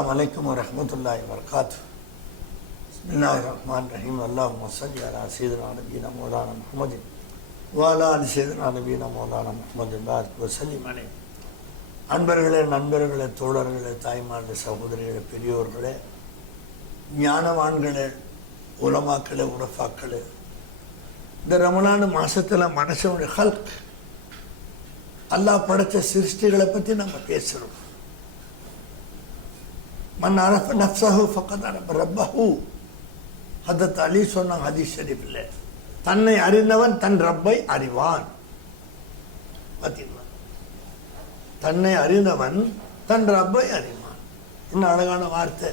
अस्सलामु अलैकुम वरहमतुल्लाहि वबरकातुहू। बिस्मिल्लाहिर्रहमानिर्रहीम। अल्लाहुम्मा सल्लि अला सय्यिदिना नबीना मौलाना मुहम्मदिन व अला आलि सय्यिदिना नबीना मौलाना मुहम्मदिन बारिक व सल्लिम अलैहि। அன்பர்களே, நண்பர்களே, தோழர்களே, தாய்மார்களே, சகோதரிகளே, பெரியோர்களே, ஞானவான்களே, உலமாக்களே, உரஃபாக்களே, இந்த ரமலான் மாசத்துல மனுஷனுடைய ஹல்க் அல்லாஹ் படைச்ச சிருஷ்டிகளை பற்றி நம்ம பேசுகிறோம். மன் அரஃப நஃப்ஸஹு ஃபக்கத் அரஃப ரப்பஹு. ஹதரத் அலி சொன்னாங்க ஹதீஸ் ஷரீஃபில், தன்னை அறிந்தவன் தன் ரப்பை அறிவான். பார்த்தீங்களா, தன்னை அறிந்தவன் தன் ரப்பை அறிவான். என்ன அழகான வார்த்தை.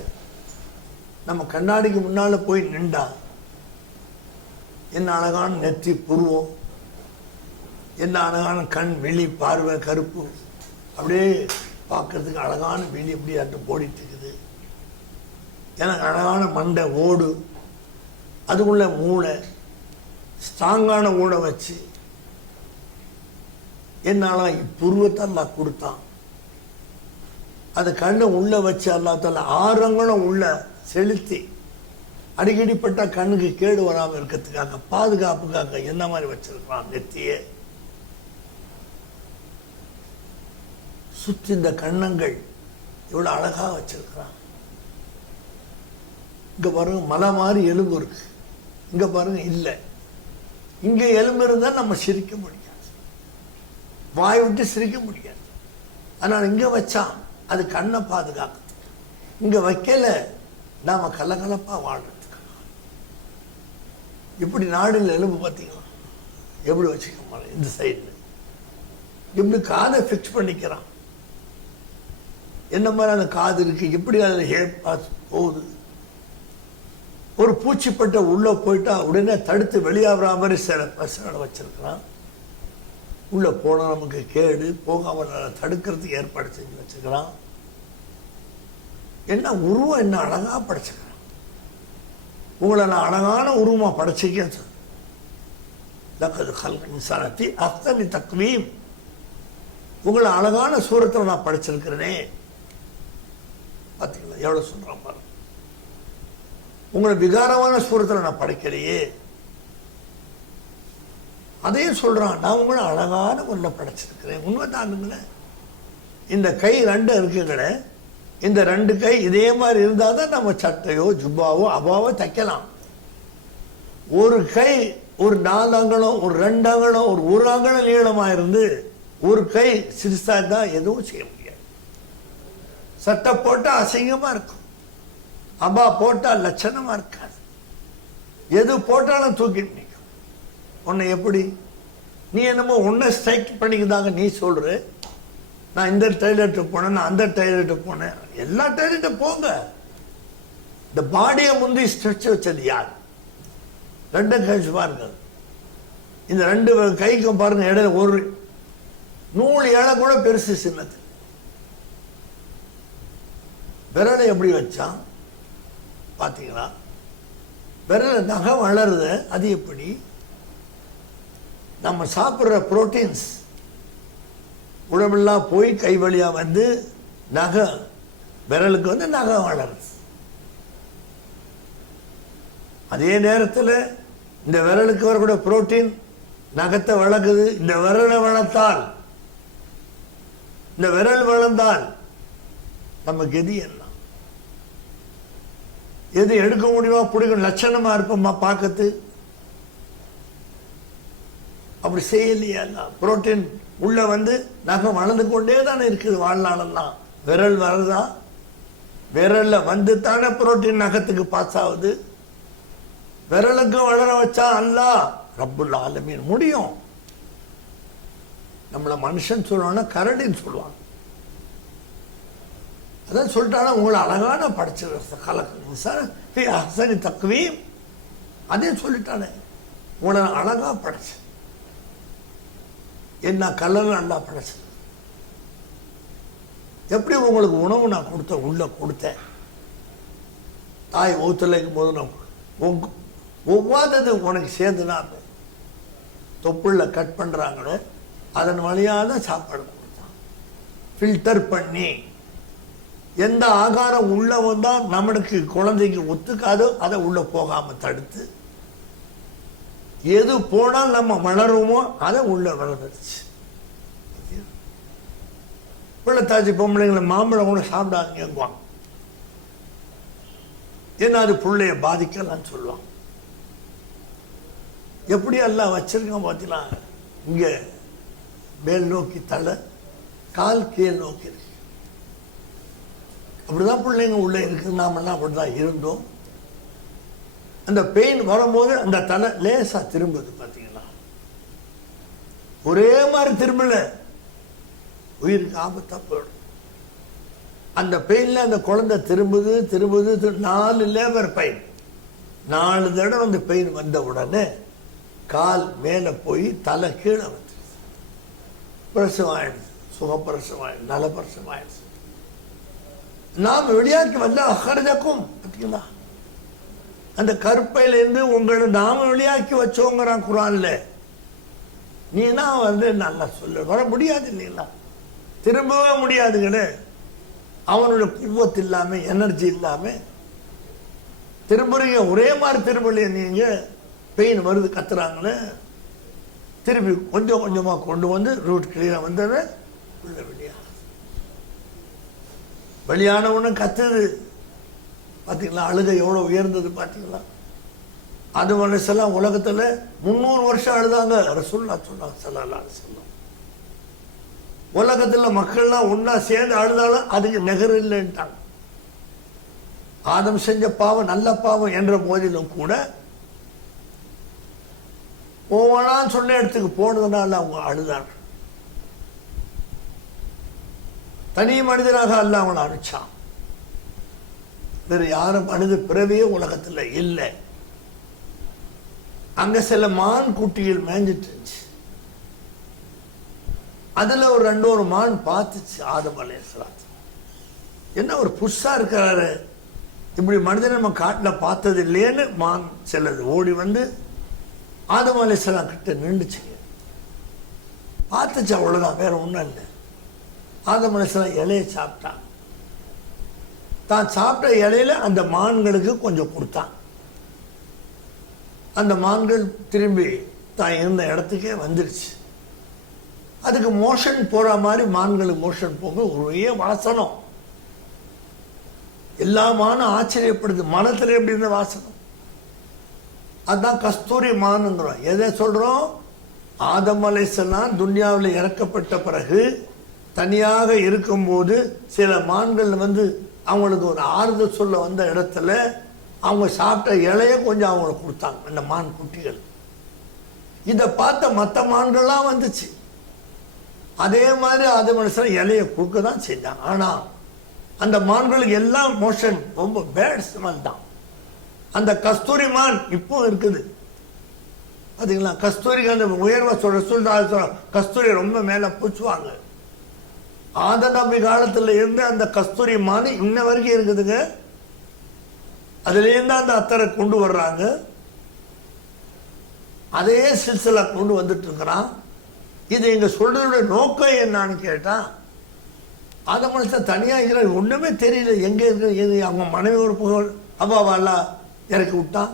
நம்ம கண்ணாடிக்கு முன்னால் போய் நின்றா என்ன அழகான நெற்றி புருவம், என்ன அழகான கண் விழி பார்வை கருப்பு, அப்படியே பார்க்கறதுக்கு அழகான விழி அப்படியாட்டு போடிட்டு இருக்குது. எனக்கு அழகான மண்டை ஓடு, அதுக்குள்ள மூளை, ஸ்ட்ராங்கான ஊடை வச்சு என்னால புருவத்தை எல்லாம் கொடுத்தான். அது கண்ணை உள்ள வச்சு அல்லாத்தால ஆரங்களும் உள்ள செலுத்தி அடிக்கடிப்பட்ட கண்ணுக்கு கேடு வராமல் இருக்கிறதுக்காக பாதுகாப்புக்காக என்ன மாதிரி வச்சிருக்கிறான். நெத்திய சுற்றி இந்த கண்ணங்கள் இவ்வளவு அழகா வச்சிருக்கிறான். இங்க பாருங்க மலை மாதிரி எலும்பு இருக்கு, இங்க பாருங்க இல்லை. இங்க எலும்பு இருந்தா நம்ம சிரிக்க முடியாது, வாய் விட்டு சிரிக்க முடியாது. அதனால இங்க வச்சான், அது கண்ணை பாதுகாக்கிறது. இங்க வைக்கல, நாம கலகலப்பா வாழ்றதுக்கு. இப்படி நாடுல எலும்பு பார்த்தீங்களா எப்படி வச்சுக்க, இந்த சைடுல இப்படி காதை ஃபிக்ஸ் பண்ணிக்கிறான். என்ன மாதிரி அந்த காது இருக்கு, எப்படி அதுல ஹேர் பாஸ் போகுது. ஒரு பூச்சிப்பட்ட உள்ள போயிட்டா உடனே தடுத்து வெளியாகிற மாதிரி சில பசங்களை வச்சிருக்கிறான். உள்ள போனா நமக்கு கேடு போகாமல் தடுக்கிறதுக்கு ஏற்பாடு செஞ்சு வச்சுக்கிறான். என்ன உருவம், என்ன அழகா படைச்சுக்கிறான். உங்களை நான் அழகான உருவமா படைச்சிக்க. தக்வீம், உங்களை அழகான சூரத்தில் நான் படைச்சிருக்கிறேனே. பார்த்தீங்களா எவ்வளவு சொல்றான் பாருங்க. உங்களை விகாரமான சூரத்தில் நான் படைக்கலையே. அதையும் சொல்றான், நான் உங்களை அழகான ஒன்றை படைச்சிருக்கிறேன். உண்மை தானுங்களே. இந்த கை ரெண்டு இருக்குங்களே, இந்த ரெண்டு கை இதே மாதிரி இருந்தால் தான் நம்ம சட்டையோ ஜுப்பாவோ அபாவோ தைக்கலாம். ஒரு கை ஒரு 4 அங்குலம், ஒரு 2 அங்குலம், ஒரு 1 அங்குலம் நீளமாக இருந்து ஒரு கை சிறுசா தான் எதுவும் செய்ய முடியாது. சட்டை போட்டால் அசிங்கமாக இருக்கும், அபா போட்டால் லட்சணமாக இருக்காது. எது போட்டாலும் தூக்கிட்டு நிற்கும். உன்னை எப்படி நீ என்னமோ உன்னை ஸ்ட்ரைக் பண்ணிக்கிட்டாங்க நீ சொல்ற. நான் இந்த டைலர்ட்டு போனேன், நான் அந்த டைலர்ட்டு போனேன். எல்லா டைலர்ட்டும் போங்க. இந்த பாடியை முந்தி ஸ்ட்ரெச் வச்சது யார்? 2 கழிச்சு பாருங்க. இந்த 2 கைக்கும் பாருங்க இடையில ஒரு நூல் இலை கூட பெருசு சின்னது. விரலை எப்படி வச்சான் பாத்தீங்களா? விரல நகம் வளருது, அது எப்படி? நம்ம சாப்பிட்ற புரோட்டீன்ஸ் உடம்பெல்லாம் போய் கை வழியா வந்து நகம் விரலுக்கு வந்து நகம் வளருது. அதே நேரத்தில் இந்த விரலுக்கு வரக்கூடிய புரோட்டீன் நகத்தை வளர்க்குது. இந்த விரலை வளர்த்தால், இந்த விரல் வளர்ந்தால் நம்ம கதி என்ன? எது எடுக்க முடியுமா, பிடிக்கும், லட்சணமா இருப்போமா பார்க்கறது? அப்படி செய்யலையா? புரோட்டீன் உள்ள வந்து நகம் வளர்ந்து கொண்டே தானே இருக்குது வாழ்நாளெல்லாம். விரல் வருதா, விரல்ல வந்து தானே புரோட்டீன் நகத்துக்கு பாஸ் ஆகுது. விரலுக்கும் வளர வச்சா அல்லாஹ் ரப்புல் ஆலமீன் முடியும். நம்மள மனுஷன் சொல்லுவாங்க, கரடின்னு சொல்லுவாங்க. அதான் சொல்லிட்டானா உங்களை அழகான படைச்சிருக்க கலக்கு தக்வீம். அதே சொல்லிட்டானே உங்களை அழகா படைச்சு, என்ன கலர் நல்லா படைச்சு. எப்படி உங்களுக்கு உணவு நான் கொடுத்தேன், உள்ள கொடுத்தேன். தாய் ஊத்துல இருக்கும் போது நான் ஒவ்வாதது உனக்கு சேர்ந்துதான் தொப்புள்ள கட் பண்றாங்களோ அதன் வழியாக தான் சாப்பாடு கொடுத்தான். ஃபில்டர் பண்ணி எந்த ஆகாரம் உள்ள வந்தா நம்மளுக்கு குழந்தைக்கு ஒத்துக்காதோ அதை உள்ள போகாம தடுத்து, எது போனால் நம்ம வளருமோ அதை உள்ள வளர்ந்துருச்சு. பிள்ளைத்தாச்சி பொம்பளைங்களை மாம்பழம் கூட சாப்பிடாதீங்க, ஏன்னா அது பிள்ளைய பாதிக்கலாம்னு சொல்லுவாங்க. எப்படி எல்லாம் வச்சிருக்கோம் பார்த்தீங்களா? இங்க மேல் நோக்கி தலை, கால் கீழ் நோக்கி இருக்கு. அப்படிதான் பிள்ளைங்க உள்ள இருக்கு. நாமெல்லாம் அப்படிதான் இருந்தோம். அந்த பெயின் வரும்போது அந்த தலை லேசா திரும்புது பார்த்தீங்களா? ஒரே மாதிரி திரும்பல, உயிருக்கு ஆபத்தா போயிடும். அந்த பெயின்ல அந்த குழந்தை திரும்புது திரும்புது. 4 லேபர் பெயின், 4 தடவை அந்த பெயின் வந்த உடனே கால் மேல போய் தலை கீழே வந்து பிரசவம் ஆயிடுச்சு. சுகப்பிரசவம் ஆயிடுச்சு, நலப்பிரசவம் ஆயிடுச்சு. நாம் வெளியாக்கி வந்த அகரஜக்கும் பார்த்தீங்களா? அந்த கருப்பையில இருந்து உங்களை நாம வெளியாக்கி வச்சோங்கிறான் குரான்ல. நீனா நல்லா சொல்ல வர முடியாது இல்லைங்களா? திரும்பவே முடியாதுங்கன்னு. அவனோட குவத்து இல்லாம, எனர்ஜி இல்லாம திரும்புறீங்க. ஒரே மாதிரி திரும்பலையே நீங்க. பெயின் வருது கத்துறாங்கன்னு திருப்பி கொஞ்சம் கொஞ்சமா கொண்டு வந்து ரூட் கிளியரா வந்தது உள்ள வெளியான ஒண்ணு கத்துது பாத்தீங்களா? அழுகை எவ்வளவு உயர்ந்தது பாத்தீங்களா? அது மனுஷெல்லாம் உலகத்துல 300 வருஷம் அழுதாங்க. ரசூலுல்லாஹ் சொன்னாங்க ஸல்லல்லாஹு அலைஹி வஸல்லம். உலகத்துல மக்கள்லாம் ஒன்னா சேர்ந்து அழுதாலும் அதுக்கு நிகர் இல்லைன்ட்டாங்க. ஆதம் செஞ்ச பாவம் நல்ல பாவம் என்ற போதிலும் கூட போவானான்னு சொன்ன இடத்துக்கு போனதுனால அவங்க அழுதாங்க. தனி மனிதனாக அல்ல அவனை அனுப்பிச்சான். வேறு யாரும் அழுது பிறவியே உலகத்துல இல்லை. அங்க சில மான் குட்டிகள் மேய்ஞ்சிட்டு இருந்துச்சு. அதுல ஒரு 2 மான் பார்த்துச்சு ஆதம் அலைஹிஸ்ஸலாம். என்ன ஒரு புதுசா இருக்கிறாரு, இப்படி மனிதனை நம்ம காட்டுல பார்த்தது இல்லையேன்னு மான் சிலது ஓடி வந்து ஆதம் அலைஹிஸ்ஸலாம் கிட்ட நின்றுச்சு. பார்த்துச்சு, அவ்வளவுதான், வேற ஒண்ணும் இல்லை. ஆதம் அலைஹிஸ்ஸலாம் இலையை சாப்பிட்டான். தான் சாப்பிட்ட இலையில அந்த மான்களுக்கு கொஞ்சம் கொடுத்தான். அந்த மான்கள் திரும்பி தான் இருந்த இடத்துக்கே வந்துருச்சு. அதுக்கு மோஷன் போற மாதிரி மான்களுக்கு மோஷன் போக ஒரே வாசனம். எல்லா மானும் ஆச்சரியப்படுது, மனத்துல எப்படி இருந்த வாசனம். அதுதான் கஸ்தூரி மானுங்கிறோம். எதை சொல்றோம்? ஆதம் அலைஹிஸ்ஸலாம் துன்யாவில் இறக்கப்பட்ட பிறகு தனியாக இருக்கும்போது சில மான்கள் வந்து அவங்களுக்கு ஒரு ஆறுதல் சொல்ல வந்த இடத்துல அவங்க சாப்பிட்ட இலைய கொஞ்சம் அவங்களுக்கு கொடுத்தாங்க, அந்த மான் குட்டிகள். இதை பார்த்த மற்ற மான்கள்லாம் வந்துச்சு. அதே மாதிரி ஆதம் அலைஹிஸ்ஸலாம் இலைய கொடுக்க தான் செஞ்சாங்க. ஆனா அந்த மான்களுக்கு எல்லாம் மோஷன் ரொம்ப பேட் ஸ்மெல் தான். அந்த கஸ்தூரி மான் இப்போ இருக்குது பாத்தீங்களா? கஸ்தூரிக்கு அந்த உயர்வா சொல்ற கஸ்தூரி ரொம்ப மேல பூச்சுவாங்க. ஆத நபி காலத்துல இருந்து அந்த கஸ்தூரி மான் இன்ன வரைக்கும் இருக்குதுங்க. அதுல இருந்து அந்த அத்தரை கொண்டு வர்றாங்க. அதே சில்சிலா கொண்டு வந்துட்டு இருக்கிறான். இது எங்க சொல்றதோட நோக்கம் என்னன்னு கேட்டா, ஆதம் அலைஹிஸ்ஸலாம் தனியா இல்லை, ஒண்ணுமே தெரியல எங்க இருக்கு. அவங்க மனைவி ஒரு புகழ் அப்பாவெல்லாம் இறக்கி விட்டான்.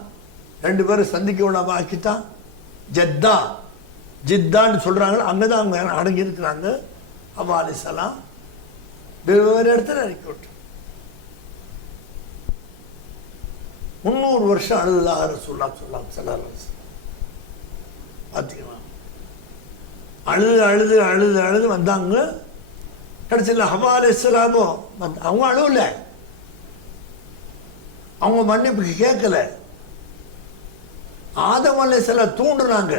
2 பேரும் சந்திக்க விடாம ஆக்கிட்டான். ஜித்தான்னு சொல்றாங்க, அங்கதான் அவங்க அடங்கி இருக்கிறாங்க. அவ்வா அலைஹிஸ்ஸலாம் வேறு இடத்துல இறக்கி விட்டான். 300 வருஷம் அழுதுதாக ரசூலுல்லாஹ் ஸல்லல்லாஹு அலைஹி வஸல்லம் பாத்தீங்களா? அழுது அழுது அழுது அழுது வந்தாங்க. கடைசியில் ஹவ்வா அலைஹிஸ்ஸலாமோ அவங்க அழுவல, அவங்க மன்னிப்பு கேட்கல. ஆதம் அலைஹிஸ்ஸலாம் தூண்டுனாங்க,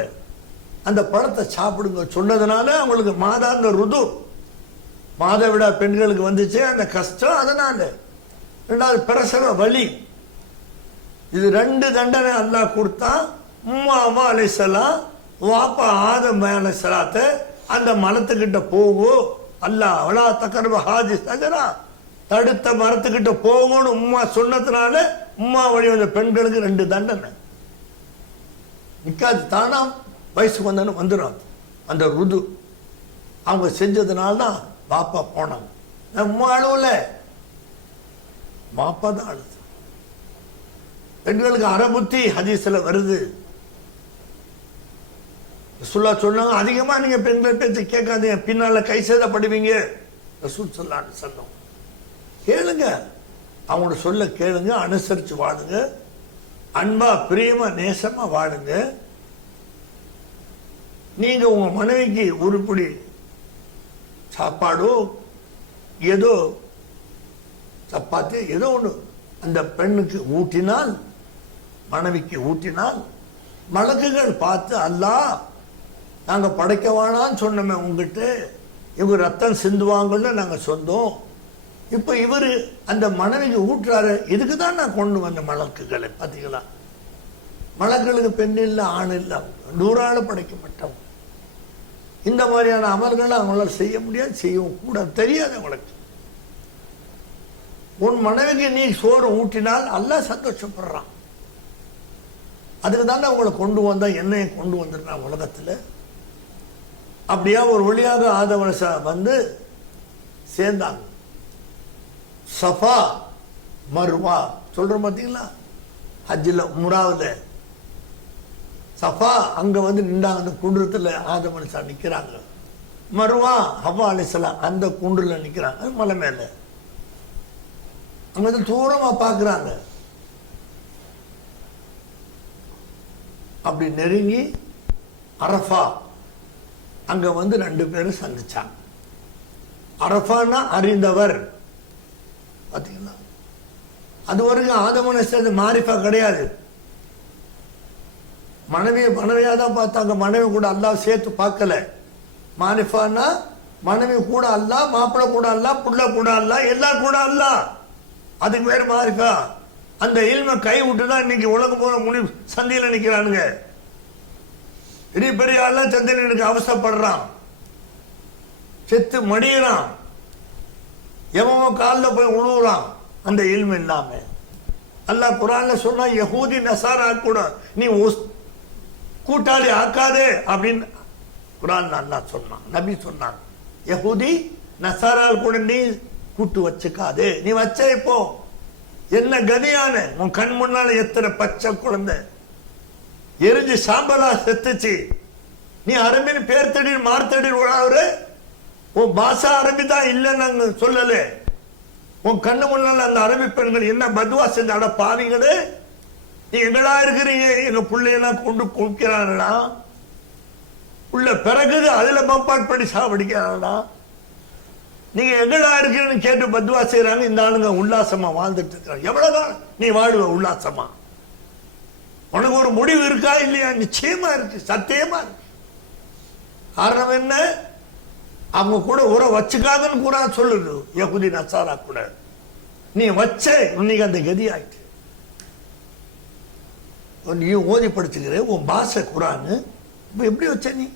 அந்த பழத்தை சாப்பிடுங்க சொன்னதுனால அவங்களுக்கு மாதாந்த ருது, மாதவிடா பெண்களுக்கு வந்துச்சு அந்த கஷ்டம். அதனால 2வது பிரசவ வலி. இது 2 தண்டனை அல்லாஹ் கொடுத்தா. உம்மா அலைஹிஸ்ஸலாம் வாப்பா ஆதம் அலைஹிஸ்ஸலாத்தை அந்த மரத்துக்கிட்ட போகும் அல்லாஹ் அவளா தக்கர்ப ஹாஜி சஜரா தடுத்த மரத்துக்கிட்ட போகும்னு உம்மா சொன்னதுனால உம்மா வழி வந்த பெண்களுக்கு 2 தண்டனை. நிக்காது தானா வயசுக்கு வந்தோன்னு வந்துடும் அந்த ருது. அவங்க செஞ்சதுனால தான் பாப்பா போனாங்க. உம்மா அழுவல, மாப்பா தான் அழுது. பெண்களுக்கு அறபுத்தி ஹதீஸ்ல வருது. ரசூலுல்லாஹ் சொன்னாங்க, அதிகமா நீங்க பெண்கள் பேச்சு கேட்காதீங்க, பின்னால கை சேதப்படுவீங்க. ரசூல் ஸல்லல்லாஹு அலைஹி வஸல்லம் கேளுங்க, அவங்களோட சொல்ல கேளுங்க, அனுசரிச்சு வாழுங்க, அன்பா பிரியமா நேசமா வாழுங்க. நீங்க உங்க மனைவிக்கு உருப்படி சாப்பாடோ ஏதோ சப்பாத்தி ஏதோ ஒன்று அந்த பெண்ணுக்கு ஊட்டினால், மனைவிக்கு ஊட்டினால், மலக்குகள் பார்த்து அல்லாஹ் நாங்க படைக்க வேணான்னு சொன்னோமே உங்ககிட்ட, இவங்க ரத்தம் சிந்துவாங்கன்னு நாங்க சொந்தம், இப்ப இவரு அந்த மனைவிக்கு ஊட்டுறாரு, இதுக்கு தான் நான் கொண்டு வந்த மலக்குகளை. பார்த்தீங்களா, மலக்களுக்கு பெண் இல்லை ஆண் இல்லை, 100 படைக்கப்பட்டவங்க. இந்த மாதிரியான அமல்களை அவங்களால செய்ய முடியாது, செய்யவும் கூட தெரியாது. அவங்களுக்கு உன் மனைவிக்கு நீ சோறு ஊட்டினால் அல்லாஹ் சந்தோஷப்படுறான். அதுக்கு தானே அவங்களை கொண்டு வந்தா, என்னையை கொண்டு வந்துருக்கான் உலகத்துல. அப்படியா ஒரு வழியாக ஆதம் வந்து சேர்ந்தாங்க. சஃபா மர்வா சொல்றோம் பார்த்தீங்களா, ஹஜ்ஜில் உம்ராவுல சஃபா அங்க வந்து நின்றாங்க. அந்த குன்றத்துல ஆதம் அலைஹிஸ்ஸலாம் நிக்கிறாங்க. மர்வா ஹவ்வா அலைஹிஸ்ஸலாம் அந்த குன்றுல நிக்கிறாங்க, மலை மேல. அங்க வந்து தூரமா பாக்குறாங்க. அப்படி நெருங்கி அரஃபா அங்க வந்து 2 பேரும் சந்திச்சாங்க. அரஃபான்னா அறிந்தவர். பாத்தீங்களா, அது வரைக்கும் ஆதம் அலைஹிஸ்ஸலாம் மாரிஃபா கிடையாது. மனைவியா தான் பார்த்தாங்க. மனைவி கூட அல்லாஹ் சேர்த்து பார்க்கல. மாரிஃபான்னா மனைவி கூட அல்லாஹ், மாப்பிள்ளை கூட அல்லாஹ், புள்ள கூட அல்லாஹ், எல்லாம் கூட அல்லாஹ். அதுக்கு பேர் மாரிஃபா. அந்த இல்மை கை விட்டு தான் இன்னைக்கு உலகம் போல முனி சந்தியில நிக்கிறானுங்க. பெரிய பெரிய ஆள்லாம் சந்தையில் எனக்கு அவசரப்படுறான், செத்து மடியிறான், எவனோ காலில் போய் உழுவுறான். அந்த இல்மை இல்லாம அல்லாஹ் குர்ஆன்ல சொன்னா, யஹூதி நசாரா கூட நீ கூட்டாளி ஆக்காதே அப்படின்னு குர்ஆன்ல அல்லாஹ் சொன்னான், நபி சொன்னாங்க. யஹூதி நசாரால் கூட நீ கூட்டு வச்சுக்காதே. நீ வச்ச இப்போ என்ன கதியான உன் கண் முன்னால எத்தனை பச்சை குழந்தை எரிஞ்சு சாம்பலா செத்துச்சு. நீ அரபின்னு பேர் தடி மார்த்தடி விழாவுரு. உன் பாஷா அரபி தான் இல்லைன்னு சொல்லல. உன் கண்ணு முன்னால அந்த அரபி பெண்கள் என்ன பதுவா செஞ்ச அட பாவீங்களே, நீ எங்கடா இருக்கிறீங்க, எங்க பிள்ளையெல்லாம் கொண்டு குளிக்கிறாங்களா, உள்ள பிறகுது அதுல பம்பாட் பண்ணி சாவடிக்கிறாங்களா, நீங்க எங்கடா இருக்கிறீங்கன்னு கேட்டு பத்வா செய்யறாங்க. இந்த ஆளுங்க உல்லாசமா வாழ்ந்துட்டு இருக்காங்க. எவ்வளவுதான் நீ வாழுவ உல்லாசமா? உனக்கு ஒரு முடிவு இருக்கா இல்லையா? நிச்சயமா இருக்கு, சத்தியமா இருக்கு. காரணம் என்ன? அவங்க கூட உற வச்சுக்காதுன்னு கூட சொல்லுது யஹூதி நசாரா கூட. நீ வச்ச இன்னைக்கு அந்த கதி ஆயிட்டு. நீ ஓதி படிச்சுக்கிற உன் பாஷை குரான், இப்ப எப்படி வச்ச நீ?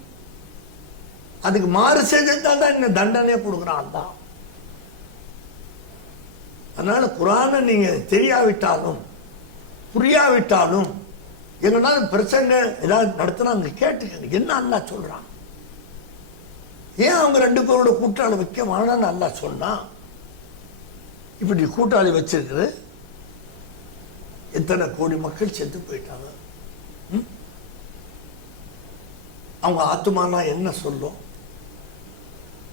அதுக்கு மாறு செஞ்சாதான் இன்னும் தண்டனையே கொடுக்குறான் தான். அதனால குரானை நீங்க தெரியாவிட்டாலும் புரியாவிட்டாலும் எங்கனால பிரச்சனை ஏதாவது நடத்தினாங்க கேட்டுக்கங்க, என்ன அல்லாஹ் சொல்றான். ஏன் அவங்க 2 பேரோட கூட்டாளி வைக்க வேணான்னு அல்லாஹ் சொன்னா? இப்படி கூட்டாளி வச்சிருக்கிற எத்தனை கோடி மக்கள் செத்து போயிட்டாங்க. அவங்க ஆத்துமானா என்ன சொல்லும்?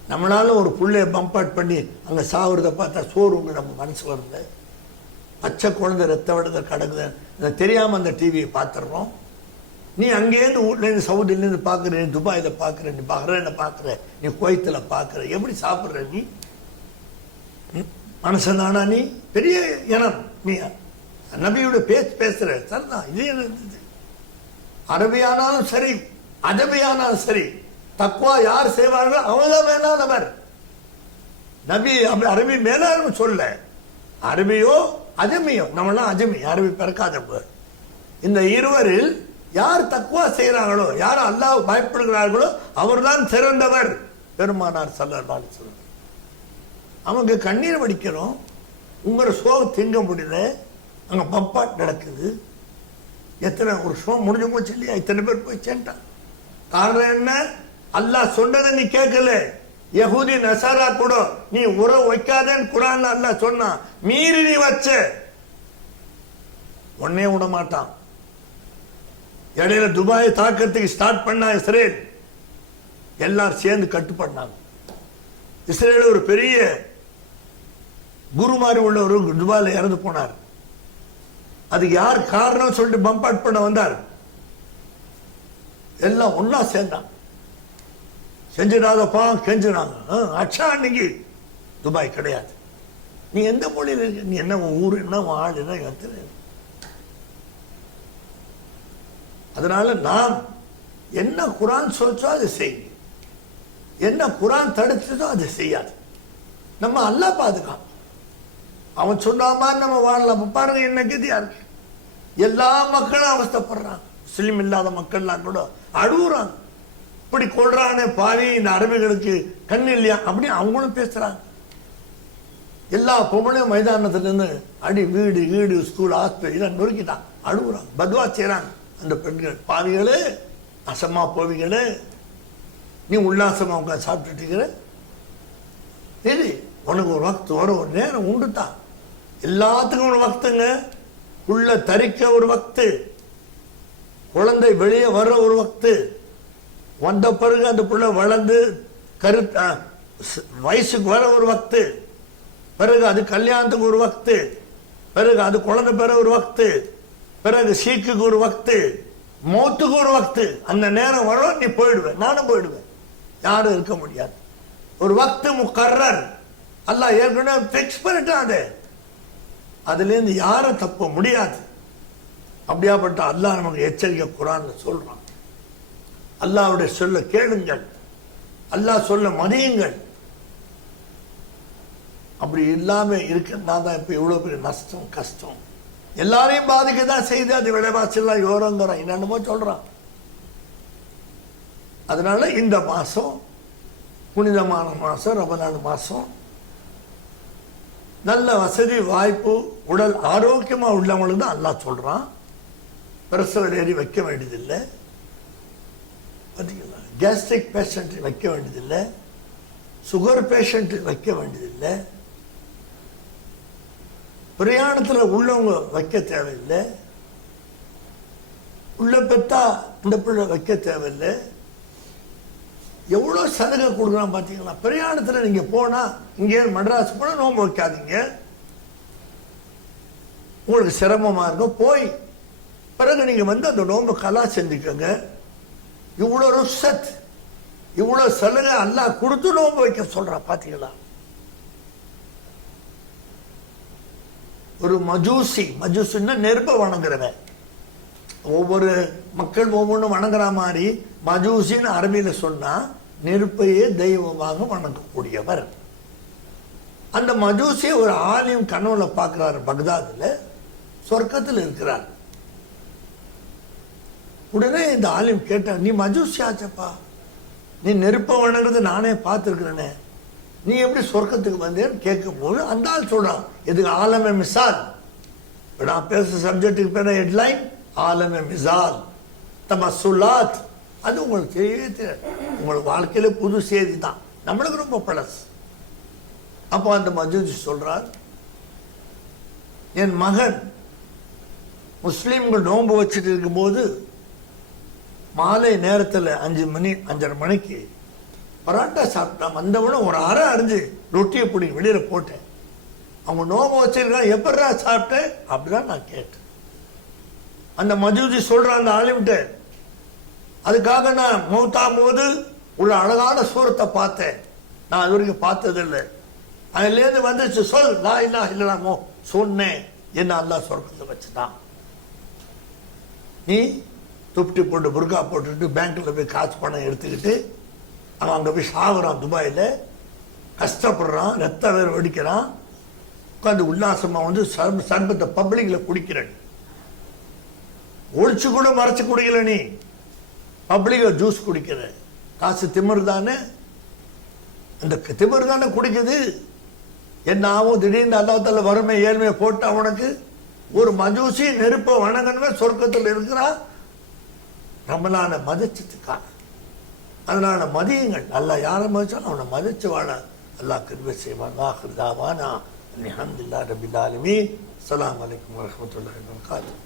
நம்மளால ஒரு புள்ளைய பம்பாட் பண்ணி அங்க சாவுறத பார்த்தா சோறுங்க நம்ம மனசு வருது. பச்சை குழந்தை ரத்த விடுத கடக்குது தெரியாம அந்த டிவியை பார்த்துடுறோம். நீ அங்கேருந்து வீட்லேருந்து சவுதியிலேருந்து பார்க்குற, நீ துபாயில பார்க்குற, நீ பஹ்ரைன்ல பார்க்குற, நீ குவைத்தில் பார்க்குற, எப்படி சாப்பிட்ற நீ? மனசனானா நீ? பெரிய இனம் நீ. நபியோட பேசுற சரிதான். இது என்ன? அரபியானாலும் சரி அஜபியானாலும் சரி, தக்வா யார் செய்வார்கள் அவங்கதான் மேலானவர். நபி அரபி மேலான சொல்ல, அரபியோ அஜமியோ, நம்மளாம் அஜமி, அரபி பிறக்காதவங்க. இந்த இருவரில் யார் தக்வா செய்கிறார்களோ, யார் அல்லாஹ் பயப்படுகிறார்களோ அவர்தான் சிறந்தவர். பெருமானார் ஸல்லல்லாஹு அலைஹி வஸல்லம். அவங்க கண்ணீர் வடிக்கிறோம், உங்களை சோகம் திங்க முடியல, அங்க பம்பாட் நடக்குது. எத்தனை ஒரு ஷோ முடிஞ்சு போச்சு இல்லையா? இத்தனை பேர் போய் சேர்ந்தாங்க. காரணம் என்ன? அல்லாஹ் சொன்னதை நீ கேட்கல, யஹூதி நசாரா கூட நீ உறவு வைக்காதேன்னு குரான் அல்லாஹ் சொன்னா, மீறி நீ வச்ச ஒன்னே விட மாட்டான். இடையில துபாயை தாக்கத்துக்கு ஸ்டார்ட் பண்ணா இஸ்ரேல், எல்லாரும் சேர்ந்து கட்டுப்பட்டாங்க. இஸ்ரேல் ஒரு பெரிய குரு மாதிரி உள்ள ஒரு துபாயில இறந்து போனார். அதுக்கு யார் காரணம் சொல்லிட்டு பம்ப் அவுட் பண்ண வந்தார். எல்லாம் ஒன்னா சேர்ந்தாங்க. செஞ்சிடாதப்பா கெஞ்சினாங்க. அச்சா அன்னைக்கு துபாய் கிடையாது. நீ எந்த மொழியில் இருக்க, நீ என்ன ஊர் என்ன ஆள் என்ன கத்து. அதனால நாம் என்ன குரான் சொல்ச்சோ அதை செய்யுங்க, என்ன குரான் தடுத்ததோ அதை செய்யாது. நம்ம அல்லாஹ் பாதுகாப்பு. அவன் சொன்ன மாதிரி நம்ம வாழலாம். பாருங்க என்ன கதியா இருக்கு. எல்லா மக்களும் அவஸ்தப்படுறாங்க. முஸ்லீம் இல்லாத மக்கள்லாம் கூட அழுகுறாங்க. இப்படி கொள்றானே பாவி, இந்த அரபிகளுக்கு கண் இல்லையா அப்படி அவங்களும் பேசுறாங்க. எல்லா பொம்பளையும் மைதானத்துல இருந்து அடி வீடு வீடு ஸ்கூல் ஹாஸ்பிட்டல் நொறுக்கிட்டான், அழுகுறாங்க, பத்வா செய்யறாங்க. அந்த பெண்கள், பாவிகளே அசமா போவீங்களே, நீ உல்லாசமா உட்காந்து சாப்பிட்டுட்டீங்கிற, இது உனக்கு ஒரு வக்து வரும், ஒரு நேரம் உண்டுதான். எல்லாத்துக்கும் ஒரு வக்துங்க. உள்ள தரிக்க ஒரு வக்து, குழந்தை வெளியே வர்ற ஒரு வக்து, வந்த பிறகு அந்த பிள்ளை வளர்ந்து வயசுக்கு வர ஒரு வக்து, பிறகு அது கல்யாணத்துக்கு ஒரு வக்து, பிறகு அது குழந்தை பெற ஒரு வக்து, பிறகு சீக்குக்கு ஒரு வக்து, மௌத்துக்கு ஒரு வக்து. அந்த நேரம் வரும், நீ போயிடுவேன், நானும் போயிடுவேன், யாரும் இருக்க முடியாது. ஒரு வக்து முக்கர்ரர், அல்லாஹ் ஏற்கனவே பிக்ஸ் பண்ணிட்டான். அதுலேருந்து யாரும் தப்ப முடியாது. அப்படியாப்பட்ட அல்லாஹ் நமக்கு எச்சரிக்கை குரான்ல சொல்றான். அல்லாஹ்வுடைய சொல்ல கேளுங்கள், அல்லாஹ் சொல்ல மதியுங்கள். அப்படி இல்லாம இருக்கிறதா தான் இப்ப இவ்வளவு பெரிய நஷ்டம் கஷ்டம் எல்லாரையும் பாதிக்கதான் செய்து. அது விலைவாசி எல்லாம் யோரங்கிறான், என்னென்னமோ சொல்றான். அதனால இந்த மாசம் புனிதமான மாசம், ரமலான் மாசம், நல்ல வசதி வாய்ப்பு உடல் ஆரோக்கியமா உள்ளவங்களுக்கு தான் அல்லாஹ் சொல்றான். பிரசவ ஏறி வைக்க வேண்டியதில்லை, பார்த்தீங்களா? கேஸ்ட்ரிக் பேஷண்ட் வைக்க வேண்டியதில்லை, சுகர் பேஷண்ட் வைக்க வேண்டியதில்லை, பிரயாணத்தில் உள்ளவங்க வைக்க தேவையில்லை, உள்ள பெத்தா இந்த பிள்ளை வைக்க தேவையில்லை. எவ்வளோ சலுகை கொடுக்குறான் பார்த்தீங்களா? பிரயாணத்தில் நீங்கள் போனால், இங்கே மெட்ராஸ் போனால் நோம்பு வைக்காதீங்க, உங்களுக்கு சிரமமாக இருக்கும். போய் பிறகு நீங்கள் வந்து அந்த நோம்பு கலா செஞ்சுக்கோங்க. இவ்வளோ ருசத், இவ்வளோ சலுகை அல்லாஹ் கொடுத்து நோம்பு வைக்க சொல்கிறான் பார்த்தீங்களா? ஒரு மஜூசின்னா நெருப்பை வணங்குறவன். ஒவ்வொரு மக்கள் ஒவ்வொன்றும் வணங்குற மாதிரி மஜூசின்னு அரபியில் சொன்னா நெருப்பையே தெய்வமாக வணங்கக்கூடியவர். அந்த மஜூசியை ஒரு ஆலிம் கனவுல பார்க்கிறாரு, பக்தாதுல சொர்க்கத்தில் இருக்கிறார். உடனே இந்த ஆலிம் கேட்டார், நீ மஜூசி ஆச்சப்பா, நீ நெருப்பை வணங்குறது நானே பார்த்துருக்கிறேனே, நீ எப்படி சொர்க்கத்துக்கு வந்தேன்னு கேட்கும் போது அந்த ஆள் சொல்றான், இதுக்கு ஆலமே மிசால். நான் பேசுற சப்ஜெக்டுக்கு பேர ஹெட்லைன் ஆலமே மிசால் தமசுலாத். அது உங்களுக்கு தெரியவே உங்களுக்கு வாழ்க்கையில புது செய்தி தான், நம்மளுக்கு ரொம்ப பழசு. அப்போ அந்த மஜூசி சொல்றார், என் மகன் முஸ்லீம்கள் நோன்பு வச்சுட்டு இருக்கும்போது மாலை நேரத்தில் 5 மணி 5:30 மணிக்கு பராட்டா சாப்பிட்டான். வந்தவனும் ஒரு அரை அரிஞ்சு ரொட்டியை பிடி வெளியில போட்டேன். அவங்க நோம்பு வச்சிருக்கான், எப்படா சாப்பிட்டேன் அப்படிதான் நான் கேட்டேன். அந்த மஜூசி சொல்றான் அந்த ஆலிம்கிட்ட, அதுக்காக நான் மௌத்தாம் போது உள்ள அழகான சூரத்தை பார்த்தேன், நான் அது வரைக்கும் பார்த்ததில்லை, அதுலேருந்து வந்துச்சு, சொல் லா இலாஹ இல்லல்லாஹ் சொன்னேன், என்ன அல்லாஹ் சொர்க்கத்தை வச்சுட்டான். நீ துப்டி போட்டு புர்கா போட்டுட்டு பேங்க்ல போய் காசு பணம் எடுத்துக்கிட்டு அவன் அங்கே போய் சாகுறான், துபாயில் கஷ்டப்படுறான், ரத்த வேறு வெடிக்கிறான், உட்காந்து உல்லாசமா வந்து சர்பத்தை பப்ளிக்ல குடிக்கிறேன். ஒழிச்சு கூட மறைச்சு குடிக்கல, நீ பப்ளிக்ல ஜூஸ் குடிக்கிற. காசு திமிரு தானே, அந்த திமிரு தானே குடிக்குது. என்ன ஆகும், திடீர்னு அல்லாஹ்தால வறுமை ஏழ்மையை போட்டு அவனுக்கு ஒரு மஜூசி நெருப்ப வணங்கணுமே சொர்க்கத்தில் இருக்கிறான். ரமலான மதிச்சதுக்காக அதனால மதியுங்கள். அல்லாஹ் யாரை மதிச்சாலும் அவனை மதிச்சு வாழ அல்லாஹ் கிருபை செய்வான். ஆகிர் தாவானா அல்ஹம்துலில்லாஹி ரப்பில் ஆலமீன். அஸ்ஸலாமு அலைக்கும் வரஹ்மத்துல்லாஹி வபரகாத்துஹு.